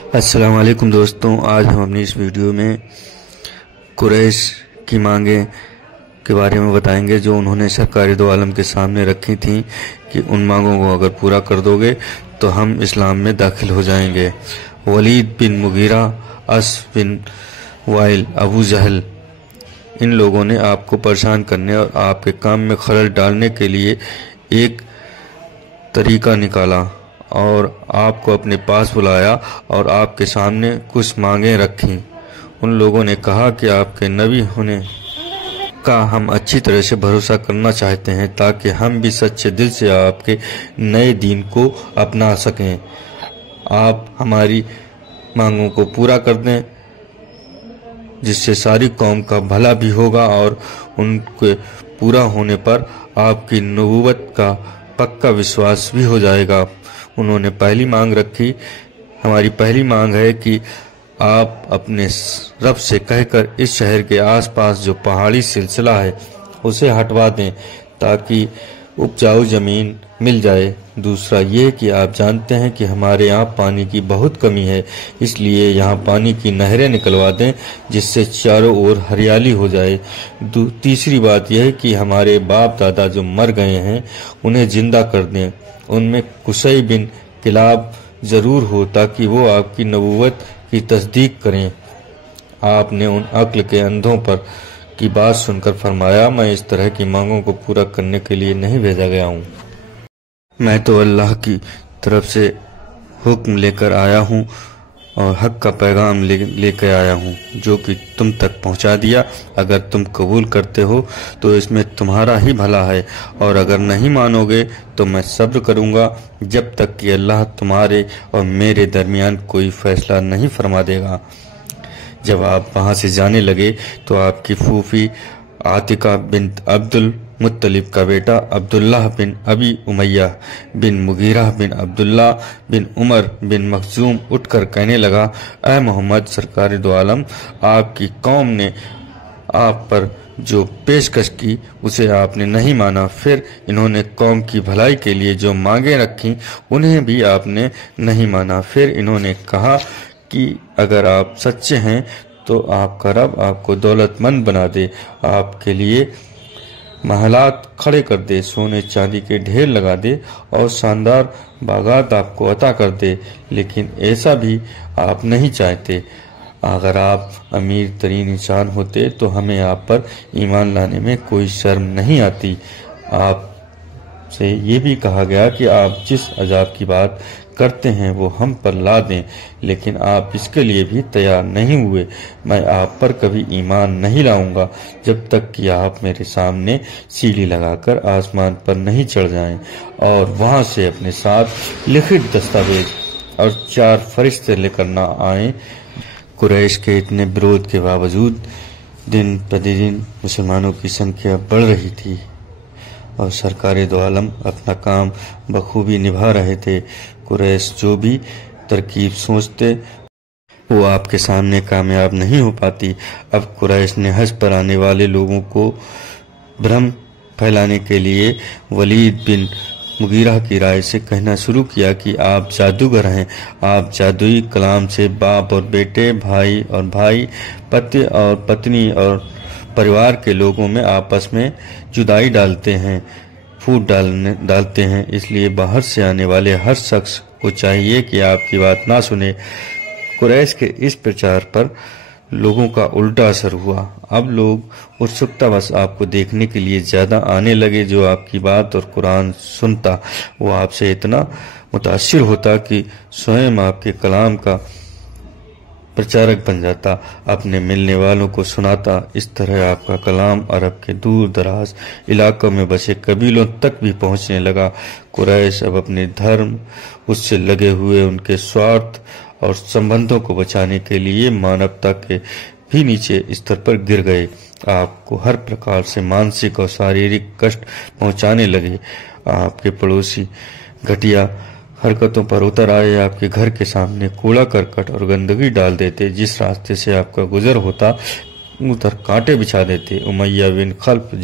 السلام علیکم دوستوں، آج ہم اپنی اس ویڈیو میں قریش کی مانگیں کے بارے میں بتائیں گے جو انہوں نے سرکار دو عالم کے سامنے رکھی تھیں کہ ان مانگوں کو اگر پورا کر دو گے تو ہم اسلام میں داخل ہو جائیں گے۔ ولید بن مغیرہ، اس بن وائل، ابو جہل، ان لوگوں نے آپ کو پریشان کرنے اور آپ کے کام میں خلل ڈالنے کے لیے ایک طریقہ نکالا اور آپ کو اپنے پاس بلایا اور آپ کے سامنے کچھ مانگیں رکھیں۔ ان لوگوں نے کہا کہ آپ کے نبی ہونے کا ہم اچھی طرح سے بھروسہ کرنا چاہتے ہیں تاکہ ہم بھی سچے دل سے آپ کے نئے دین کو اپنا سکیں۔ آپ ہماری مانگوں کو پورا کر دیں جس سے ساری قوم کا بھلا بھی ہوگا اور ان کے پورا ہونے پر آپ کی نبوت کا پکا وشواس بھی ہو جائے گا۔ انہوں نے پہلی مانگ رکھی، ہماری پہلی مانگ ہے کہ آپ اپنے رب سے کہہ کر اس شہر کے آس پاس جو پہاڑی سلسلہ ہے اسے ہٹوا دیں تاکہ اپجاؤ زمین مل جائے۔ دوسرا یہ کہ آپ جانتے ہیں کہ ہمارے یہاں پانی کی بہت کمی ہے، اس لیے یہاں پانی کی نہریں نکلوا دیں جس سے چاروں اور ہریالی ہو جائے۔ تیسری بات یہ ہے کہ ہمارے باپ دادا جو مر گئے ہیں انہیں زندہ کر دیں، ان میں قصی بن کلاب ضرور ہو تاکہ وہ آپ کی نبوت کی تصدیق کریں۔ آپ نے ان عقل کے اندھوں پر کی بات سن کر فرمایا، میں اس طرح کی مانگوں کو پورا کرنے کے لیے نہیں بھیجا گیا ہوں، میں تو اللہ کی طرف سے حکم لے کر آیا ہوں اور حق کا پیغام لے کے آیا ہوں جو کہ تم تک پہنچا دیا۔ اگر تم قبول کرتے ہو تو اس میں تمہارا ہی بھلا ہے، اور اگر نہیں مانو گے تو میں صبر کروں گا جب تک کہ اللہ تمہارے اور میرے درمیان کوئی فیصلہ نہیں فرما دے گا۔ جب آپ وہاں سے جانے لگے تو آپ کی پھوپھی عاتقہ بنت عبد المطلب کا بیٹا عبداللہ بن ابی امیہ بن مغیرہ بن عبداللہ بن عمر بن مخزوم اٹھ کر کہنے لگا، اے محمد سرکار دو عالم، آپ کی قوم نے آپ پر جو پیشکش کی اسے آپ نے نہیں مانا، پھر انہوں نے قوم کی بھلائی کے لیے جو مانگیں رکھیں انہیں بھی آپ نے نہیں مانا۔ پھر انہوں نے کہا کہ اگر آپ سچے ہیں تو آپ کا رب آپ کو دولت مند بنا دے، آپ کے لیے محلات کھڑے کر دے، سونے چاندی کے ڈھیر لگا دے اور شاندار باغات آپ کو عطا کر دے، لیکن ایسا بھی آپ نہیں چاہتے۔ اگر آپ امیر ترین انسان ہوتے تو ہمیں آپ پر ایمان لانے میں کوئی شرم نہیں آتی۔ آپ سے یہ بھی کہا گیا کہ آپ جس عذاب کی بات کرتے ہیں وہ ہم پر لا دیں، لیکن آپ اس کے لیے بھی تیار نہیں ہوئے۔ میں آپ پر کبھی ایمان نہیں لاؤں گا جب تک کہ آپ میرے سامنے سیڑھی لگا کر آسمان پر نہیں چڑھ جائیں اور وہاں سے اپنے ساتھ لکھت دستاویز اور 4 فرشتے لے کر نہ آئیں۔ قریش کے اتنے برود کے باوجود دن بدن مسلمانوں کی سنکھیا بڑھ رہی تھی اور سرکار دو عالم اپنا کام بخوبی نبھا رہے تھے۔ قریش جو بھی ترکیب سوچتے وہ آپ کے سامنے کامیاب نہیں ہو پاتی۔ اب قریش نے حج پر آنے والے لوگوں کو بھرم پھیلانے کے لیے ولید بن مغیرہ کی رائے سے کہنا شروع کیا کہ آپ جادوگر ہیں، آپ جادوئی کلام سے باپ اور بیٹے، بھائی اور بھائی، پتی اور پتنی اور پریوار کے لوگوں میں آپس میں جدائی ڈالتے ہیں، پھوٹ ڈالتے ہیں، اس لیے باہر سے آنے والے ہر شخص کو چاہیے کہ آپ کی بات نہ سنے۔ قریش کے اس پرچار پر لوگوں کا الٹا اثر ہوا۔ اب لوگ اتسکتا بس آپ کو دیکھنے کے لیے زیادہ آنے لگے۔ جو آپ کی بات اور قرآن سنتا وہ آپ سے اتنا متاثر ہوتا کہ سوئم آپ کے کلام کا پرچارک بن جاتا، اپنے ملنے والوں کو سناتا۔ اس طرح آپ کا کلام عرب کے دور دراز علاقوں میں بسے قبیلوں تک بھی پہنچنے لگا۔ قریش اب اپنے دھرم اس سے لگے ہوئے ان کے سوارتھ اور سمبندوں کو بچانے کے لیے مانوتا کے بھی نیچے استر پر گر گئے۔ آپ کو ہر پرکار سے مانسک اور شاریرک کشٹ پہنچانے لگے۔ آپ کے پڑوسی گھٹیا حرکتوں پر اتر آئے، آپ کے گھر کے سامنے کوڑا کرکٹ اور گندگی ڈال دیتے، جس راستے سے آپ کا گزر ہوتا ادھر کانٹے بچھا دیتے۔ امیہ بن خلف